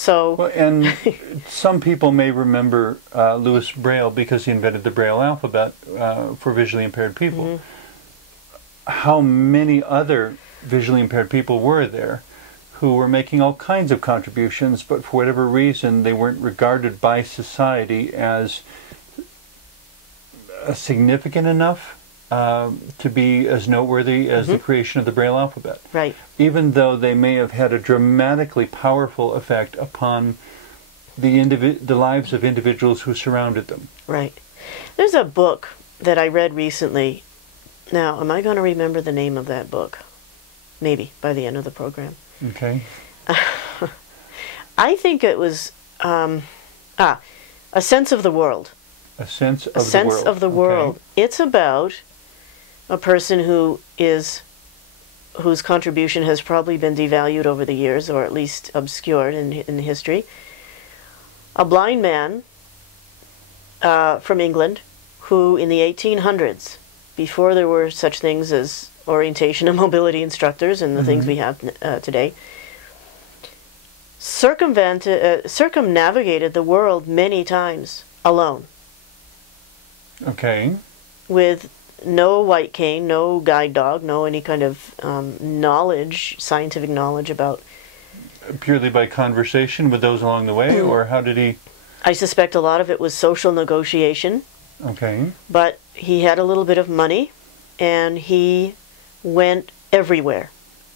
So, well, and some people may remember Louis Braille because he invented the Braille alphabet for visually impaired people. mm-hmm. How many other visually impaired people were there who were making all kinds of contributions, but for whatever reason they weren't regarded by society as significant enough to be as noteworthy as mm-hmm. the creation of the Braille alphabet. Right. Even though they may have had a dramatically powerful effect upon the lives of individuals who surrounded them. Right. There's a book that I read recently. Now, am I going to remember the name of that book? Maybe by the end of the program. Okay. I think it was A Sense of the World. A Sense of the World. A Sense of the World. Okay. It's about a person whose contribution has probably been devalued over the years, or at least obscured in history. A blind man from England who, in the 1800s, before there were such things as orientation and mobility instructors and the things we have today, circumnavigated the world many times alone. Okay. With no white cane, no guide dog, no any kind of knowledge, scientific knowledge about... Purely by conversation with those along the way, or how did he... I suspect a lot of it was social negotiation. Okay. But he had a little bit of money, and he went everywhere,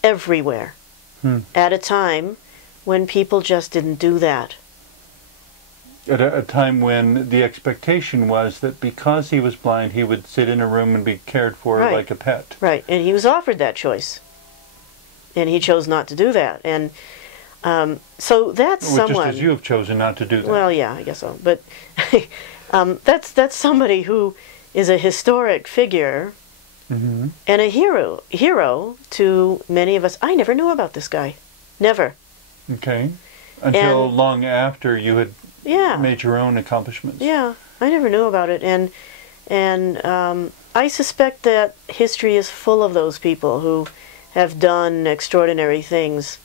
at a time when people just didn't do that. At a time when the expectation was that because he was blind, he would sit in a room and be cared for like a pet. Right, and he was offered that choice. And he chose not to do that. And so that's someone... Just as you have chosen not to do that. Well, yeah, I guess so. But that's somebody who is a historic figure and a hero to many of us. I never knew about this guy. Never. Okay. Until long after you had made your own accomplishments. Yeah, I never knew about it. And I suspect that history is full of those people who have done extraordinary things.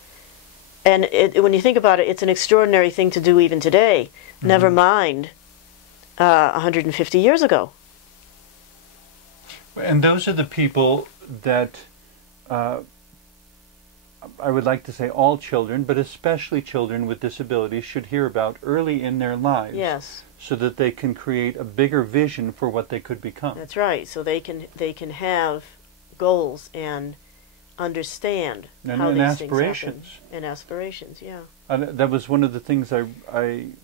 And when you think about it, it's an extraordinary thing to do even today, never mind 150 years ago. And those are the people that I would like to say all children, but especially children with disabilities, should hear about early in their lives. Yes. So that they can create a bigger vision for what they could become. That's right. So they can have goals and understand how these aspirations. Things happen. And aspirations, yeah. That was one of the things I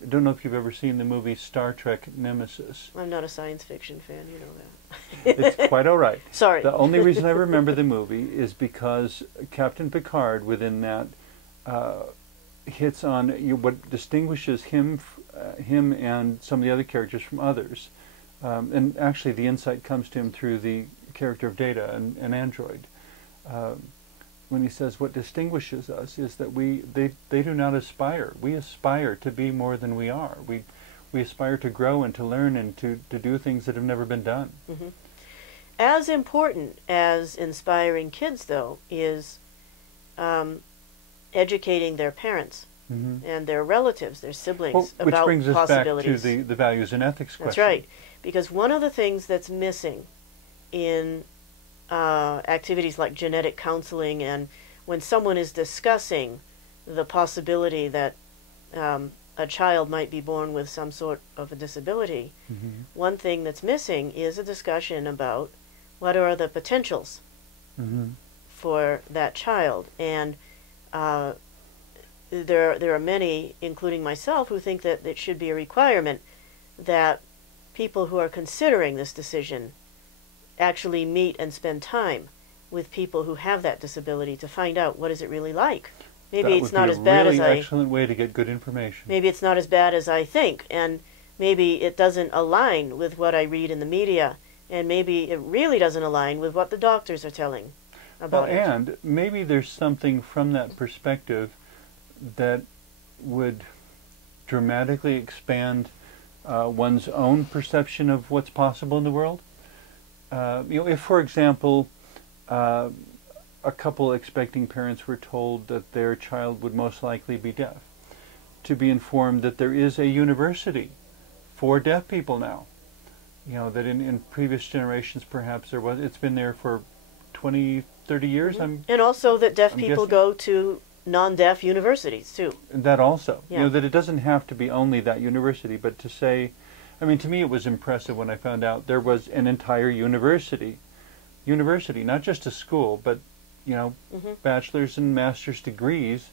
don't know if you've ever seen the movie Star Trek Nemesis. I'm not a science fiction fan, you know that. It's quite all right. Sorry. The only reason I remember the movie is because Captain Picard within that hits on what distinguishes him and some of the other characters from others. And actually the insight comes to him through the character of Data, an android. When he says what distinguishes us is that they do not aspire. We aspire to be more than we are. We aspire to grow and to learn and to do things that have never been done. Mm-hmm. As important as inspiring kids, though, is educating their parents and their relatives, their siblings, about possibilities. Which brings us back to the values and ethics question. That's right. Because one of the things that's missing in activities like genetic counseling, and when someone is discussing the possibility that a child might be born with some sort of a disability, one thing that's missing is a discussion about what are the potentials for that child. And there are many, including myself, who think that it should be a requirement that people who are considering this decision actually meet and spend time with people who have that disability to find out what is it really like. Maybe it's not as bad as I... That would be a really excellent way to get good information. Maybe it's not as bad as I think, and maybe it doesn't align with what I read in the media, and maybe it really doesn't align with what the doctors are telling about it. And maybe there's something from that perspective that would dramatically expand one's own perception of what's possible in the world. If, for example, a couple expecting parents were told that their child would most likely be deaf, to be informed that there is a university for deaf people now. That in previous generations perhaps there was, it's been there for 20, 30 years. And also that deaf I'm people guessing. go to non-deaf universities too. That also. Yeah. That it doesn't have to be only that university, but to say, to me it was impressive when I found out there was an entire university, not just a school, but, bachelor's and master's degrees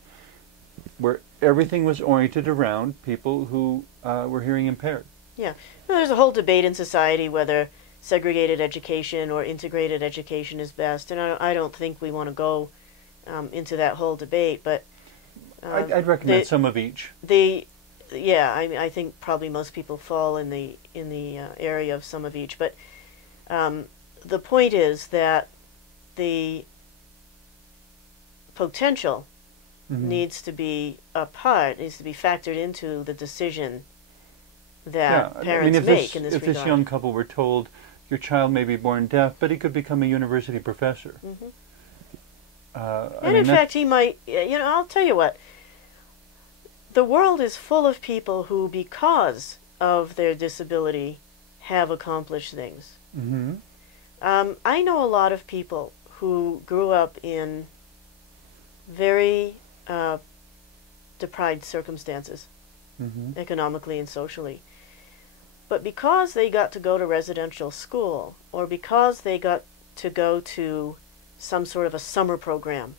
where everything was oriented around people who were hearing impaired. Yeah. Well, there's a whole debate in society whether segregated education or integrated education is best, and I don't think we want to go into that whole debate, but I'd recommend some of each. I think probably most people fall in the area of some of each, but the point is that the potential needs to be needs to be factored into the decision that parents make in this regard. If this young couple were told, your child may be born deaf, but he could become a university professor. And in fact, he might, I'll tell you what, the world is full of people who, because of their disability, have accomplished things. I know a lot of people who grew up in very deprived circumstances, economically and socially. But because they got to go to residential school, or because they got to go to some sort of a summer program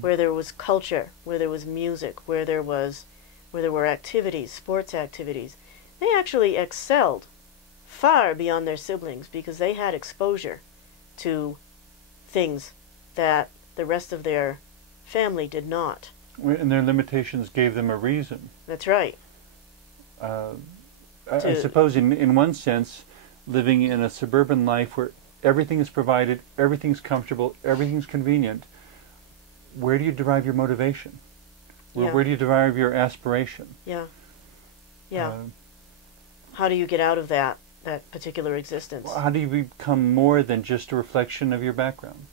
where there was culture, where there was music, where there were activities, sports activities, they actually excelled far beyond their siblings because they had exposure to things that the rest of their family did not. And their limitations gave them a reason. That's right. I suppose in one sense, living in a suburban life where everything is provided, everything's comfortable, everything's convenient, where do you derive your motivation? Where do you derive your aspiration? Yeah. How do you get out of that particular existence? How do you become more than just a reflection of your background?